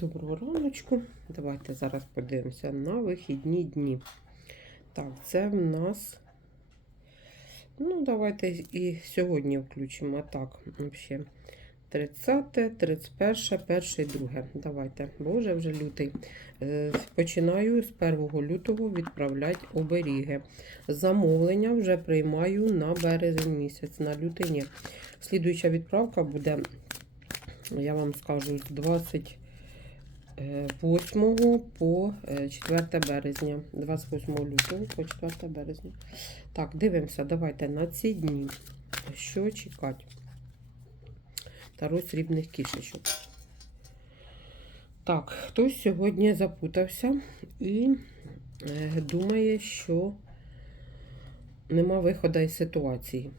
Доброго раночку. Давайте зараз подивимося на вихідні дні. Так, це в нас. Ну, давайте і сьогодні включимо. Так, взагалі. 30, 31, 1, 2. Давайте, боже, вже лютий. Е, Починаю з 1 лютого відправляти оберіги. Замовлення вже приймаю на березень місяць, на лютий ні. Слідуюча відправка буде, я вам скажу, з 20. 8 по е, 4 березня. 28 лютого по 4 березня. Так, дивимося, давайте на ці дні. Що чекати? Таро срібних кішечок. Так, хтось сьогодні запутався і е, думає, що нема виходу із ситуації.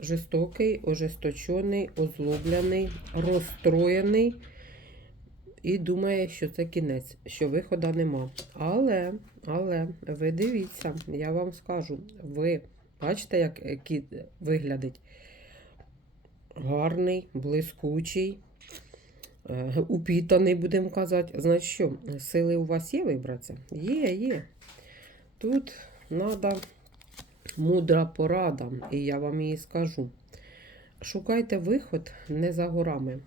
Жорстокий, ожесточений, озлоблений, розстроєний і думає, що це кінець, що виходу нема. Але, але, ви дивіться, я вам скажу, ви бачите, як кіт виглядить? Гарний, блискучий, е, упітаний, будемо казати. Значить, що, сили у вас є вибратися? Є, є. Тут треба мудра порада, і я вам її скажу. Шукайте виход не за горами.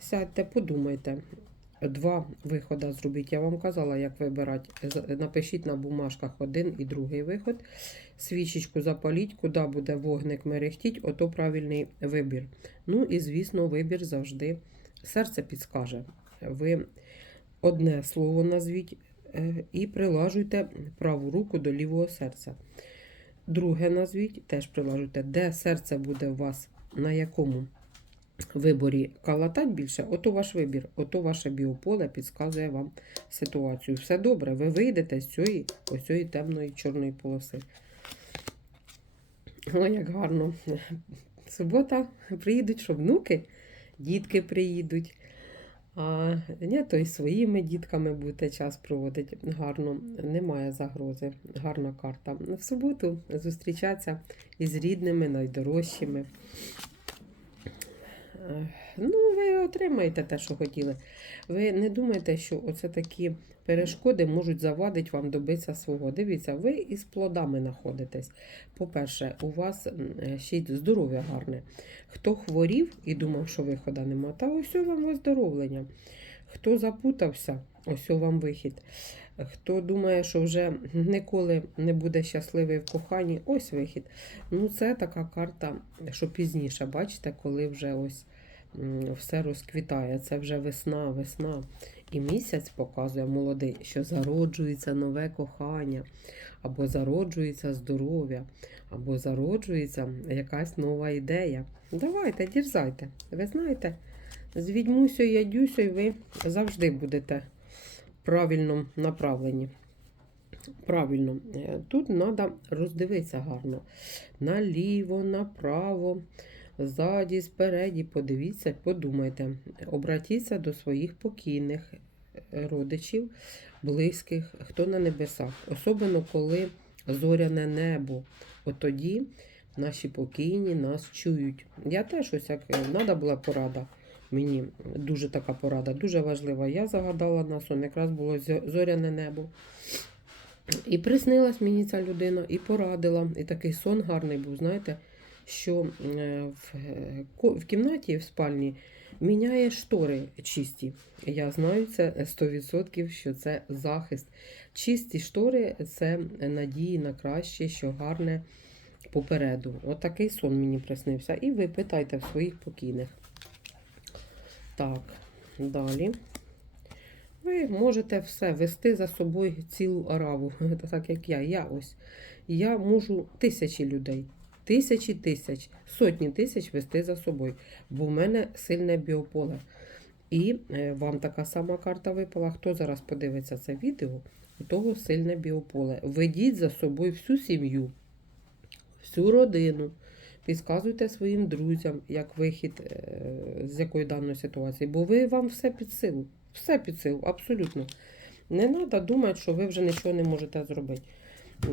Сядьте, подумайте. Два виходи зробіть. Я вам казала, як вибирати. Напишіть на бумажках один і другий виход. Свічечку запаліть, куди буде вогник мерехтіть, ото правильний вибір. Ну і, звісно, вибір завжди серце підскаже. Ви одне слово назвіть е, і прилажуйте праву руку до лівого серця. Друге назвіть, теж прилажуйте, де серце буде у вас, на якому виборі калатать більше, ото ваш вибір, ото ваше біополе підказує вам ситуацію. Все добре, ви вийдете з цієї, ось цієї темної чорної полоси. О, як гарно. Субота приїдуть, що внуки, дітки приїдуть. А ні, то й своїми дітками будете час проводити. Гарно, немає загрози. Гарна карта. В суботу зустрічатися із рідними, найдорожчими. Ну, ви отримаєте те, що хотіли. Ви не думаєте, що оце такі перешкоди можуть завадити вам добитися свого. Дивіться, ви із плодами знаходитесь. По-перше, у вас ще й здоров'я гарне. Хто хворів і думав, що виходу нема, та ось вам виздоровлення. Хто запутався, ось вам вихід. Хто думає, що вже ніколи не буде щасливий в коханні, ось вихід. Ну, це така карта, що пізніше, бачите, коли вже ось все розквітає. Це вже весна, весна. І місяць показує молодий, що зароджується нове кохання, або зароджується здоров'я, або зароджується якась нова ідея. Давайте, дірзайте. Ви знаєте, з відьмусею ядюсею ви завжди будете в правильному направленні. Правильно, Е, тут треба роздивитися гарно. Наліво, направо, ззаді, спереді. Подивіться, подумайте. Обратіться до своїх покійних е, родичів, близьких, хто на небесах. Особливо, коли зоряне небо. От тоді наші покійні нас чують. Я теж ось як треба була порада. Мені дуже така порада, дуже важлива. Я загадала на сон, якраз було зоряне небо. І приснилась мені ця людина, і порадила. І такий сон гарний був, знаєте, що е, в, е, в кімнаті, в спальні міняє штори чисті. Я знаю це 100%, що це захист. Чисті штори це надії на краще, що гарне попереду. Отакий сон мені приснився. І ви питайте в своїх покійних. Так, далі. Ви можете все вести за собою цілу араву, так як я. Я ось. Я можу тисячі людей, тисячі тисяч, сотні тисяч вести за собою, бо в мене сильне біополе. І е, вам така сама карта випала. Хто зараз подивиться це відео, у того сильне біополе. Ведіть за собою всю сім'ю, всю родину. Підказуйте своїм друзям, як вихід е, з якої даної ситуації, бо ви вам все під силу. Все під силу, абсолютно. Не треба думати, що ви вже нічого не можете зробити.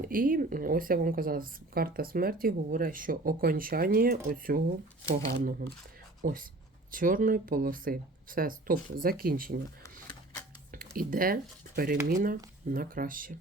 І ось я вам казала, карта смерті говорить, що окончання оцього поганого. Ось чорної полоси. Все, стоп, закінчення. Іде переміна на краще.